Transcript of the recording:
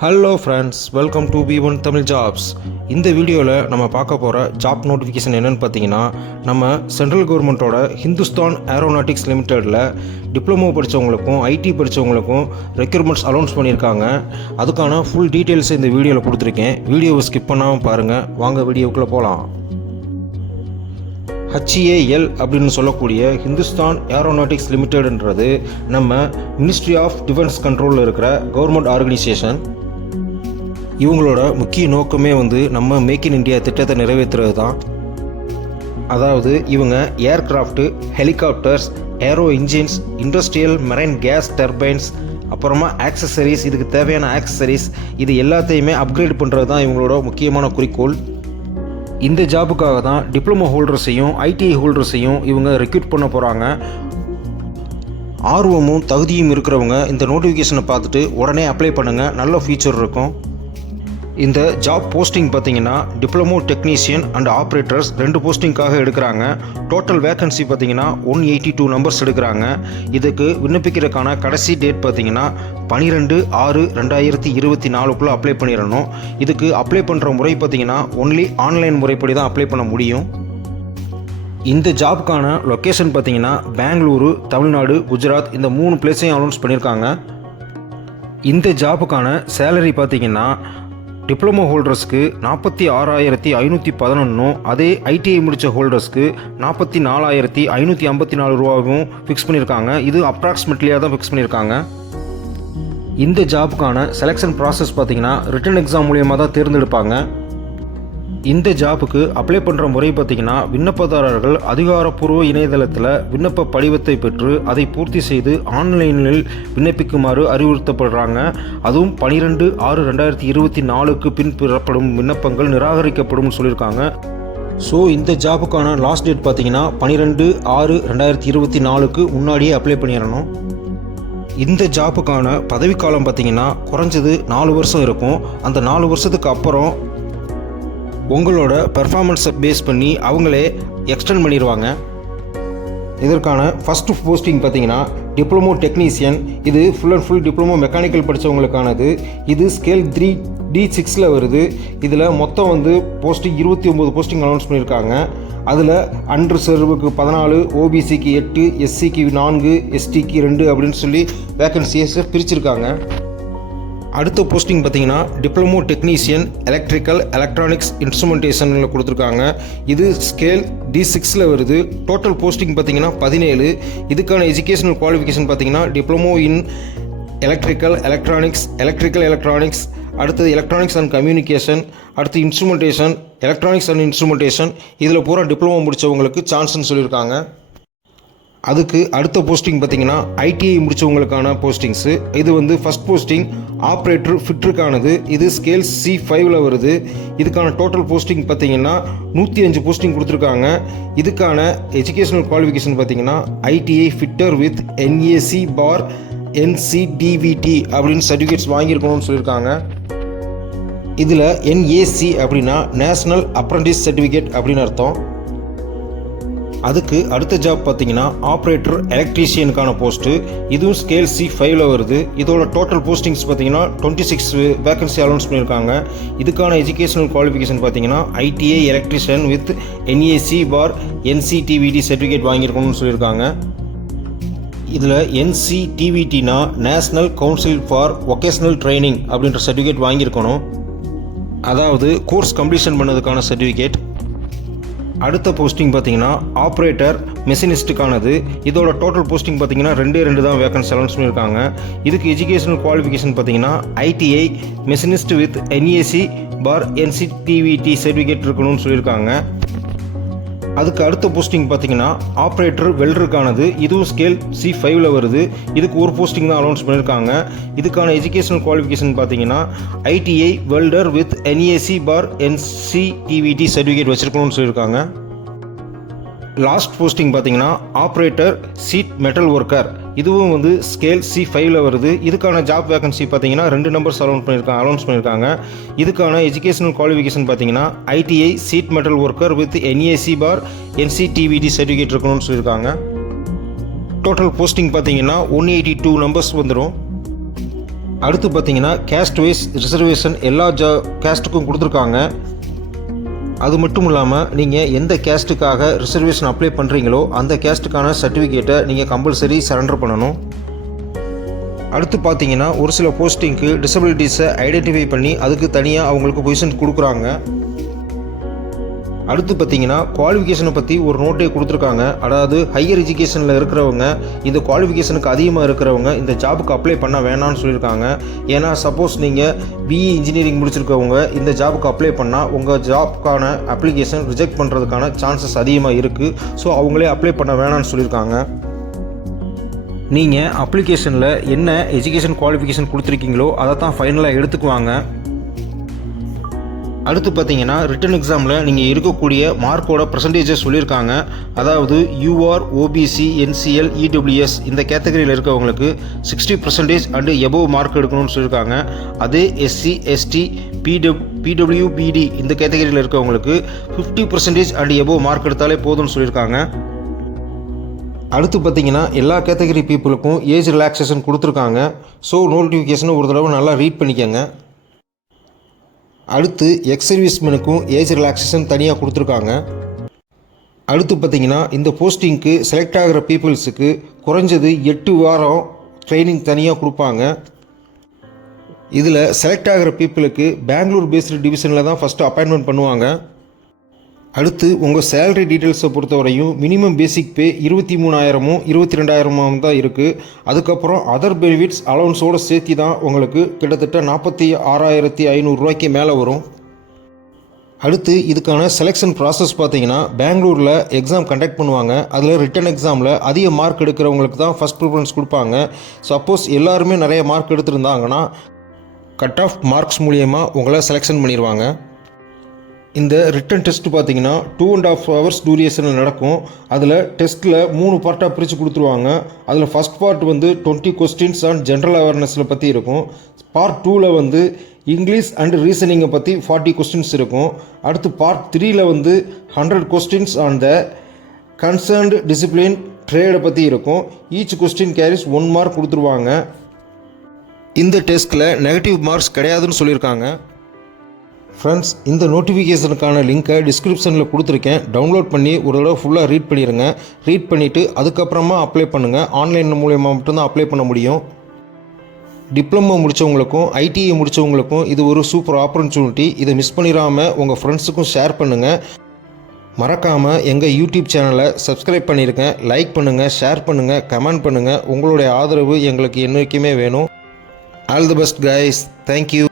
Hello friends, welcome to B1 Tamil jobs. இந்த வீடியோவில் நம்ம பார்க்க போகிற ஜாப் நோட்டிஃபிகேஷன் என்னென்னு பார்த்தீங்கன்னா, நம்ம சென்ட்ரல் கவர்மெண்ட்டோட ஹிந்துஸ்தான் ஏரோநாட்டிக்ஸ் லிமிட்டெடில் டிப்ளமோ படித்தவங்களுக்கும் ஐடி படித்தவங்களுக்கும் ரெக்யூர்மெண்ட்ஸ் அனௌன்ஸ் பண்ணியிருக்காங்க. அதுக்கான ஃபுல் டீட்டெயில்ஸ் இந்த வீடியோவில் கொடுத்துருக்கேன். வீடியோவை ஸ்கிப் பண்ணாமல் பாருங்கள். வாங்க வீடியோக்குள்ளே போகலாம். HAL அப்படின்னு சொல்லக்கூடிய ஹிந்துஸ்தான் ஏரோநாட்டிக்ஸ் லிமிட்டெடுன்றது நம்ம மினிஸ்ட்ரி ஆஃப் டிஃபென்ஸ் கண்ட்ரோலில் இருக்கிற கவர்மெண்ட் ஆர்கனைசேஷன். இவங்களோட முக்கிய நோக்கமே நம்ம மேக் இன் இந்தியா திட்டத்தை நிறைவேற்றுறது தான். அதாவது இவங்க aircraft, helicopters, aero engines, industrial marine gas turbines, அப்புறமா ஆக்சசரிஸ், இதுக்கு தேவையான ஆக்சசரிஸ், இது எல்லாத்தையுமே அப்கிரேட் பண்ணுறது தான் இவங்களோட முக்கியமான குறிக்கோள். இந்த ஜாபுக்காக தான் டிப்ளமோ ஹோல்டர்ஸையும் ஐடிஐ ஹோல்டர்ஸையும் இவங்க ரெக்ரூட் பண்ண போகிறாங்க. ஆர்வமும் தகுதியும் இருக்கிறவங்க இந்த நோட்டிஃபிகேஷனை பார்த்துட்டு உடனே அப்ளை பண்ணுங்கள். நல்ல ஃபியூச்சர் இருக்கும். இந்த ஜாப் போஸ்டிங் பார்த்தீங்கன்னா டிப்ளமோ டெக்னீஷியன் அண்ட் ஆப்ரேட்டர்ஸ் 2 போஸ்டிங்காக எடுக்கிறாங்க. டோட்டல் வேக்கன்சி பார்த்தீங்கன்னா 182 நம்பர்ஸ் எடுக்கிறாங்க. இதுக்கு விண்ணப்பிக்கிறதுக்கான கடைசி டேட் பார்த்தீங்கன்னா 12/6/2024 அப்ளை பண்ணிடணும். இதுக்கு அப்ளை பண்ணுற முறை பார்த்தீங்கன்னா ஒன்லி ஆன்லைன் முறைப்படி தான் அப்ளை பண்ண முடியும். இந்த ஜாப்க்கான லொக்கேஷன் பார்த்தீங்கன்னா பெங்களூரு, தமிழ்நாடு, குஜராத், இந்த 3 பிளேஸையும் அனௌன்ஸ் பண்ணியிருக்காங்க. இந்த ஜாபுக்கான சேலரி பார்த்தீங்கன்னா டிப்ளமோ ஹோல்டர்ஸ்க்கு 46,511, அதே ஐடிஐ முடித்த ஹோல்டர்ஸ்க்கு 44,554 ரூபாவும் ஃபிக்ஸ் பண்ணியிருக்காங்க. இது அப்ராக்சிமேட்லியாக தான் ஃபிக்ஸ் பண்ணியிருக்காங்க. இந்த ஜாபுக்கான செலெக்ஷன் ப்ராசஸ் பார்த்தீங்கன்னா ரிட்டன் எக்ஸாம் மூலியமாக தான் தேர்ந்தெடுப்பாங்க. இந்த ஜாபுக்கு அப்ளை பண்ணுற முறை பார்த்திங்கன்னா விண்ணப்பதாரர்கள் அதிகாரப்பூர்வ இணையதளத்தில் விண்ணப்ப படிவத்தை பெற்று அதை பூர்த்தி செய்து ஆன்லைனில் விண்ணப்பிக்குமாறு அறிவுறுத்தப்படுறாங்க. அதுவும் 12/6/2024 பின் பெறப்படும் விண்ணப்பங்கள் நிராகரிக்கப்படும் சொல்லியிருக்காங்க. ஸோ இந்த ஜாபுக்கான லாஸ்ட் டேட் பார்த்திங்கன்னா 12/6/2024 முன்னாடியே அப்ளை பண்ணிடணும். இந்த ஜாபுக்கான பதவிக்காலம் பார்த்திங்கன்னா குறைஞ்சது 4 வருஷம் இருக்கும். அந்த 4 வருஷத்துக்கு அப்புறம் உங்களோட பெர்ஃபார்மன்ஸை பேஸ் பண்ணி அவங்களே எக்ஸ்டெண்ட் பண்ணிடுவாங்க. இதற்கான ஃபஸ்ட்டு போஸ்டிங் பார்த்தீங்கன்னா டிப்ளமோ டெக்னீஷியன். இது full and full diploma mechanical படித்தவங்களுக்கானது. இது ஸ்கேல் 3D6 வருது. இதில் மொத்தம் போஸ்டிங் 29 போஸ்டிங் அனௌன்ஸ் பண்ணியிருக்காங்க. அதில் அன்ரிசர்வுக்கு 14, ஓபிசிக்கு 8, எஸ்சிக்கு 4, எஸ்டிக்கு 2 அப்படின்னு சொல்லி வேக்கன்சிஸை பிரிச்சிருக்காங்க. அடுத்த போஸ்டிங் பார்த்தீங்கன்னா டிப்ளமோ டெக்னீஷியன் எலக்ட்ரிக்கல் எலக்ட்ரானிக்ஸ் இன்ஸ்ட்ருமெண்டேஷனில் கொடுத்துருக்காங்க. இது ஸ்கேல் D6 வருது. டோட்டல் போஸ்டிங் பார்த்தீங்கன்னா 17. இதுக்கான எஜுகேஷனல் குவாலிஃபிகேஷன் பார்த்தீங்கன்னா டிப்ளமோ இன் எலக்ட்ரிக்கல் எலக்ட்ரானிக்ஸ், அடுத்தது எலக்ட்ரானிக்ஸ் அண்ட் கம்யூனிகேஷன், அடுத்து இன்ஸ்ட்ருமெண்டேஷன், எலக்ட்ரானிக்ஸ் அண்ட் இன்ஸ்ட்ருமெண்டேஷன், இதில் பூரா டிப்ளமோ முடித்தவங்களுக்கு சான்ஸ்ன்னு சொல்லியிருக்காங்க. அதுக்கு அடுத்த போஸ்டிங் பார்த்தீங்கன்னா ஐடிஐ முடித்தவங்களுக்கான போஸ்டிங்ஸு. இது ஃபஸ்ட் போஸ்டிங் ஆப்ரேட்டர் ஃபிட்டருக்கானது. இது ஸ்கேல் C5 வருது. இதுக்கான டோட்டல் போஸ்டிங் பார்த்தீங்கன்னா 105 போஸ்டிங் கொடுத்துருக்காங்க. இதுக்கான எஜுகேஷனல் குவாலிஃபிகேஷன் பார்த்தீங்கன்னா ஐடிஐ ஃபிட்டர் வித் NAC/NCDVT அப்படின்னு சர்டிஃபிகேட்ஸ் வாங்கியிருக்கணும்னு சொல்லியிருக்காங்க. இதில் NAC அப்படின்னா நேஷ்னல் அப்ரண்டிஸ் சர்டிஃபிகேட் அப்படின்னு அர்த்தம். அதுக்கு அடுத்த ஜாப் பார்த்தீங்கன்னா ஆப்ரேட்டர் எலக்ட்ரீஷியனுக்கான போஸ்ட்டு. இதுவும் ஸ்கேல் C5 வருது. இதோட டோட்டல் போஸ்டிங்ஸ் பார்த்தீங்கன்னா 26 வேக்கன்சி அனௌன்ஸ் பண்ணியிருக்காங்க. இதுக்கான எஜுகேஷனல் குவாலிஃபிகேஷன் பார்த்தீங்கன்னா ITI electrician with NAC/NCTVT certificate வாங்கியிருக்கணும்னு சொல்லியிருக்காங்க. இதில் NCTVTனா national council for vocational training அப்படின்ற சர்டிஃபிகேட் வாங்கியிருக்கணும். அதாவது கோர்ஸ் கம்ப்ளீஷன் பண்ணதுக்கான சர்டிஃபிகேட். அடுத்த போஸ்டிங் பார்த்தீங்கன்னா ஆப்ரேட்டர் மெஷினிஸ்ட்டுக்கானது. இதோட டோட்டல் போஸ்டிங் பார்த்தீங்கன்னா 2 தான் வேக்கன்சி அனௌன்ஸ் பண்ணியிருக்காங்க. இதுக்கு எஜுகேஷனல் குவாலிஃபிகேஷன் பார்த்தீங்கன்னா ITI machinist with NAC/NCTVT certificate இருக்கணும்னு சொல்லியிருக்காங்க. அதுக்கு அடுத்த போஸ்டிங் பார்த்தீங்கன்னா ஆப்ரேட்டர் வெல்டருக்கானது. இதுவும் ஸ்கேல் C5 வருது. இதுக்கு ஒரு போஸ்டிங் தான் அனௌன்ஸ் பண்ணியிருக்காங்க. இதுக்கான எஜுகேஷனல் குவாலிஃபிகேஷன் பார்த்தீங்கன்னா ITI welder with NAC/NCTVT certificate வச்சுருக்கணும்னு சொல்லியிருக்காங்க. லாஸ்ட் போஸ்டிங் பார்த்தீங்கன்னா ஆப்ரேட்டர் சீட் மெட்டல் ஒர்க்கர். இதுவும் ஸ்கேல் C5 வருது. இதுக்கான ஜாப் வேகன்சி பார்த்தீங்கன்னா 2 நம்பர்ஸ் அனௌன்ஸ் பண்ணியிருக்காங்க. இதுக்கான எஜுகேஷனல் குவாலிஃபிகேஷன் பார்த்தீங்கன்னா ITI seat metal worker with NAC/NCTVT certificate இருக்கணும்னு சொல்லியிருக்காங்க. டோட்டல் போஸ்டிங் பார்த்தீங்கன்னா 182 நம்பர்ஸ் வந்துடும். அடுத்து பார்த்தீங்கன்னா கேஸ்ட் வைஸ் ரிசர்வேஷன் எல்லா கேஸ்ட்டுக்கும் கொடுத்துருக்காங்க. அது மட்டும் இல்லாமல் நீங்கள் எந்த கேஸ்ட்டுக்காக ரிசர்வேஷன் அப்ளை பண்ணுறீங்களோ அந்த கேஸ்ட்டுக்கான சர்டிஃபிகேட்டை நீங்கள் கம்பல்சரி சரண்டர் பண்ணணும். அடுத்து பார்த்தீங்கன்னா ஒரு சில போஸ்டிங்க்கு டிசபிலிட்டிஸை ஐடென்டிஃபை பண்ணி அதுக்கு தனியாக அவங்களுக்கு பொசிஷன் கொடுக்குறாங்க. அடுத்து பார்த்தீங்கன்னா குவாலிஃபிகேஷனை பற்றி ஒரு நோட்டே கொடுத்துருக்காங்க. அதாவது ஹையர் எஜுகேஷனில் இருக்கிறவங்க இந்த குவாலிஃபிகேஷனுக்கு அதிகமாக இருக்கிறவங்க இந்த ஜாபுக்கு அப்ளை பண்ண வேணாம்னு சொல்லியிருக்காங்க. ஏன்னா சப்போஸ் நீங்கள் பிஇ இன்ஜினியரிங் முடிச்சிருக்கவங்க இந்த ஜாபுக்கு அப்ளை பண்ணால் உங்கள் ஜாப்க்கான அப்ளிகேஷன் ரிஜெக்ட் பண்ணுறதுக்கான சான்சஸ் அதிகமாக இருக்குது. ஸோ அவங்களே அப்ளை பண்ண வேணாம்னு சொல்லியிருக்காங்க. நீங்கள் அப்ளிகேஷனில் என்ன எஜுகேஷன் குவாலிஃபிகேஷன் கொடுத்துருக்கீங்களோ அதை தான் ஃபைனலாக எடுத்துக்குவாங்க. அடுத்து பார்த்தீங்கன்னா ரிட்டன் எக்ஸாமில் நீங்கள் இருக்கக்கூடிய மார்க்கோட பர்சன்டேஜை சொல்லியிருக்காங்க. அதாவது யூஆர், ஓபிசி, என்சிஎல், இடபிள்யூஎஸ் இந்த கேட்டகரியில் இருக்கவங்களுக்கு 60% அண்டு எபோவ் மார்க் எடுக்கணும்னு சொல்லியிருக்காங்க. அதே எஸ்சி, எஸ்டி, பிடபிள்யூபிடி இந்த கேட்டகரியில் இருக்கவங்களுக்கு 50% அண்டு எபோவ் மார்க் எடுத்தாலே போதும்னு சொல்லியிருக்காங்க. அடுத்து பார்த்தீங்கன்னா எல்லா கேட்டகரி பீப்புளுக்கும் ஏஜ் ரிலாக்ஸேஷன் கொடுத்துருக்காங்க. ஸோ நோட்டிஃபிகேஷனை ஒரு தடவை நல்லா ரீட் பண்ணிக்கோங்க. அடுத்து எக்ஸ் சர்வீஸ்மேனுக்கும் ஏஜ் ரிலாக்ஸேஷன் தனியாக கொடுத்துருக்காங்க. அடுத்து பார்த்திங்கன்னா இந்த போஸ்டிங்க்கு செலக்ட் ஆகிற பீப்புள்ஸுக்கு குறைஞ்சது 8 வாரம் ட்ரைனிங் தனியாக கொடுப்பாங்க. இதில் செலக்ட் ஆகிற பீப்புளுக்கு பெங்களூர் பேஸ்டு டிவிஷனில் தான் ஃபஸ்ட்டு அப்பாயின்மெண்ட் பண்ணுவாங்க. அடுத்து உங்கள் சேலரி டீட்டெயில்ஸை பொறுத்தவரையும் மினிமம் பேசிக் பே 23,000 22,000 தான் இருக்குது. அதுக்கப்புறம் அதர் பெனிஃபிட்ஸ் அலவன்ஸோடு சேர்த்து தான் உங்களுக்கு கிட்டத்தட்ட 46,500 ரூபாய்க்கு மேலே வரும். அடுத்து இதுக்கான செலெக்ஷன் ப்ராசஸ் பார்த்தீங்கன்னா பெங்களூரில் எக்ஸாம் கண்டக்ட் பண்ணுவாங்க. அதில் ரிட்டன் எக்ஸாமில் அதிக மார்க் எடுக்கிறவங்களுக்கு தான் ஃபஸ்ட் ப்ரிஃபரன்ஸ் கொடுப்பாங்க. சப்போஸ் எல்லாருமே நிறைய மார்க் எடுத்திருந்தாங்கன்னா கட் ஆஃப் மார்க்ஸ் மூலியமாக உங்களை செலெக்ஷன் பண்ணிடுவாங்க. இந்த ரிட்டன் டெஸ்ட்டு பார்த்தீங்கன்னா 2.5 hours டூரேஷனில் நடக்கும். அதில் டெஸ்ட்டில் 3 பார்ட்டாக பிரித்து கொடுத்துருவாங்க. அதில் ஃபஸ்ட் பார்ட் வந்து 20 questions ஆன் ஜென்ரல் அவேர்னஸில் பற்றி இருக்கும். பார்ட் 2ல் வந்து இங்கிலீஷ் அண்ட் ரீசனிங்கை பற்றி 40 questions இருக்கும். அடுத்து பார்ட் 3ல் வந்து 100 questions on the concerned discipline ட்ரேடை பற்றி இருக்கும். ஈச் கொஸ்டின் கேரிஸ் 1 மார்க் கொடுத்துருவாங்க. இந்த டெஸ்ட்டில் நெகட்டிவ் மார்க்ஸ் கிடையாதுன்னு சொல்லியிருக்காங்க. ஃப்ரெண்ட்ஸ், இந்த நோட்டிஃபிகேஷனுக்கான லிங்க்கை டிஸ்கிரிப்ஷனில் கொடுத்துருக்கேன். டவுன்லோட் பண்ணி ஒரு தடவை ஃபுல்லாக ரீட் பண்ணிடுங்க. ரீட் பண்ணிவிட்டு அதுக்கப்புறமா அப்ளை பண்ணுங்கள். ஆன்லைன் மூலயமா மட்டும்தான் அப்ளை பண்ண முடியும். டிப்ளமோ முடித்தவங்களுக்கும் ஐடிஐ முடித்தவங்களுக்கும் இது ஒரு சூப்பர் ஆப்பர்ச்சுனிட்டி. இதை மிஸ் பண்ணிடாமல் உங்கள் ஃப்ரெண்ட்ஸுக்கும் ஷேர் பண்ணுங்கள். மறக்காமல் எங்கள் யூடியூப் சேனலை சப்ஸ்கிரைப் பண்ணியிருக்கேன். லைக் பண்ணுங்கள், ஷேர் பண்ணுங்கள், கமெண்ட் பண்ணுங்கள். உங்களுடைய ஆதரவு எங்களுக்கு என்றைக்குமே வேணும். All the best guys. Thank you.